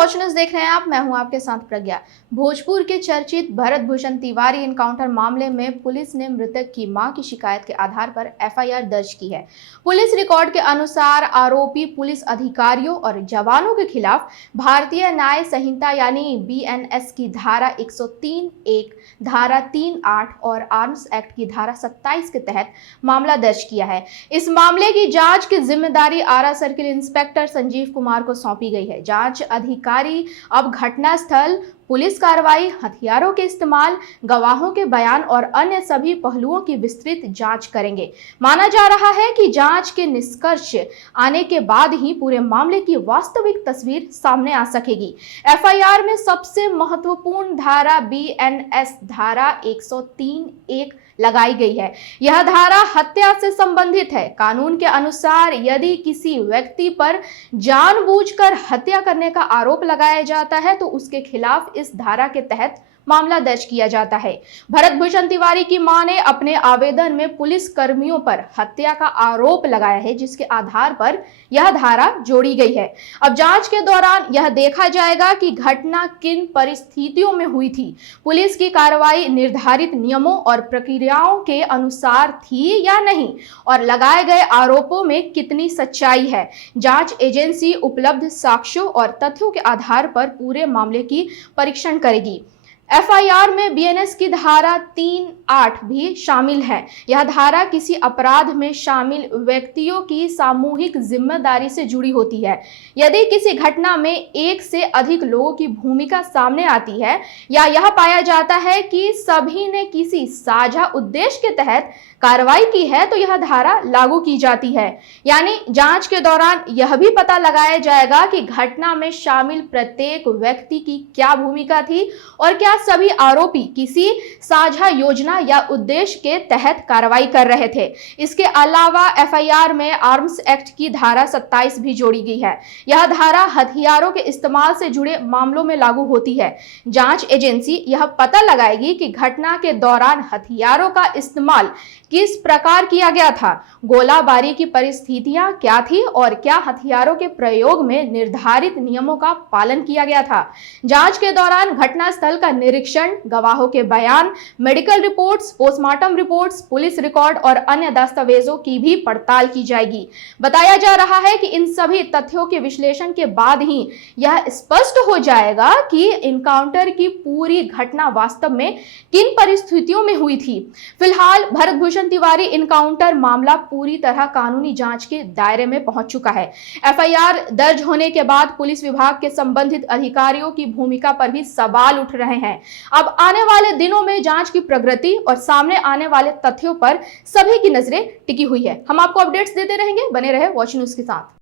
Watch news देख रहे हैं आप। मैं हूं आपके साथ प्रज्ञा। भोजपुर के चर्चित भरत भूषण तिवारी एनकाउंटर मामले में पुलिस ने मृतक की मां की शिकायत के आधार पर एफआईआर दर्ज की है। पुलिस रिकॉर्ड के अनुसार आरोपी पुलिस अधिकारियों और जवानों के खिलाफ भारतीय न्याय संहिता यानी बीएनएस की धारा 103(1), धारा 3(8) और आर्म्स एक्ट की धारा 27 के तहत मामला दर्ज किया है। इस मामले की जांच की जिम्मेदारी आरा सर्किल इंस्पेक्टर संजीव कुमार को सौंपी गई है। जांच अधिकारी अब घटनास्थल, पुलिस कार्रवाई, हथियारों के इस्तेमाल, गवाहों के बयान और अन्य सभी पहलुओं की विस्तृत जांच करेंगे। माना जा रहा है कि जांच के निष्कर्ष आने के बाद ही पूरे मामले की वास्तविक तस्वीर सामने आ सकेगी। एफआईआर में सबसे महत्वपूर्ण धारा बीएनएस धारा 103(1) लगाई गई है। यह धारा हत्या से संबंधित है। कानून के अनुसार यदि किसी व्यक्ति पर जानबूझकर हत्या करने का आरोप लगाया जाता है तो उसके खिलाफ इस धारा के तहत मामला दर्ज किया जाता है। भरत भूषण तिवारी की मां ने अपने आवेदन में पुलिस कर्मियों पर हत्या का आरोप लगाया है, जिसके आधार पर यह धारा जोड़ी गई है। अब जांच के दौरान यह देखा जाएगा कि घटना किन परिस्थितियों में हुई थी, पुलिस की कार्रवाई निर्धारित नियमों और प्रक्रियाओं के अनुसार थी या नहीं, और लगाए गए आरोपों में कितनी सच्चाई है। जांच एजेंसी उपलब्ध साक्ष्यों और तथ्यों के आधार पर पूरे मामले की परीक्षण करेगी। एफआईआर में बीएनएस की धारा 3(8) भी शामिल है। यह धारा किसी अपराध में शामिल व्यक्तियों की सामूहिक जिम्मेदारी से जुड़ी होती है। यदि किसी घटना में एक से अधिक लोगों की भूमिका सामने आती है या यह पाया जाता है कि सभी ने किसी साझा उद्देश्य के तहत कार्रवाई की है तो यह धारा लागू की जाती है। यानी जांच के दौरान यह भी पता लगाया जाएगा कि घटना में शामिल प्रत्येक व्यक्ति की क्या भूमिका थी और क्या सभी आरोपी किसी साझा योजना या उद्देश्य के तहत कार्रवाई कर रहे थे। इसके अलावा एफआईआर में आर्म्स एक्ट की धारा 27 भी जोड़ी गई है। यह धारा हथियारों के इस्तेमाल से जुड़े मामलों में लागू होती है। जांच एजेंसी यह पता लगाएगी कि घटना के दौरान हथियारों का इस्तेमाल किस प्रकार किया गया था, गोलाबारी की परिस्थितियां क्या थी और क्या हथियारों के प्रयोग में निर्धारित नियमों का पालन किया गया था। जांच के दौरान घटनास्थल का निरीक्षण, गवाहों के बयान, medical reports, postmortem reports, police record और अन्य दस्तावेजों की भी पड़ताल की जाएगी। बताया जा रहा है कि इन सभी तथ्यों के विश्लेषण के बाद ही यह स्पष्ट हो जाएगा कि एनकाउंटर की पूरी घटना वास्तव में किन परिस्थितियों में हुई थी। फिलहाल भरत भूषण तिवारी एनकाउंटर मामला पूरी तरह कानूनी जांच के दायरे में पहुंच चुका है। एफआईआर दर्ज होने के बाद पुलिस विभाग के संबंधित अधिकारियों की भूमिका पर भी सवाल उठ रहे हैं। अब आने वाले दिनों में जांच की प्रगति और सामने आने वाले तथ्यों पर सभी की नजरें टिकी हुई है। हम आपको अपडेट्स देते रहेंगे। बने रहे वॉच न्यूज के साथ।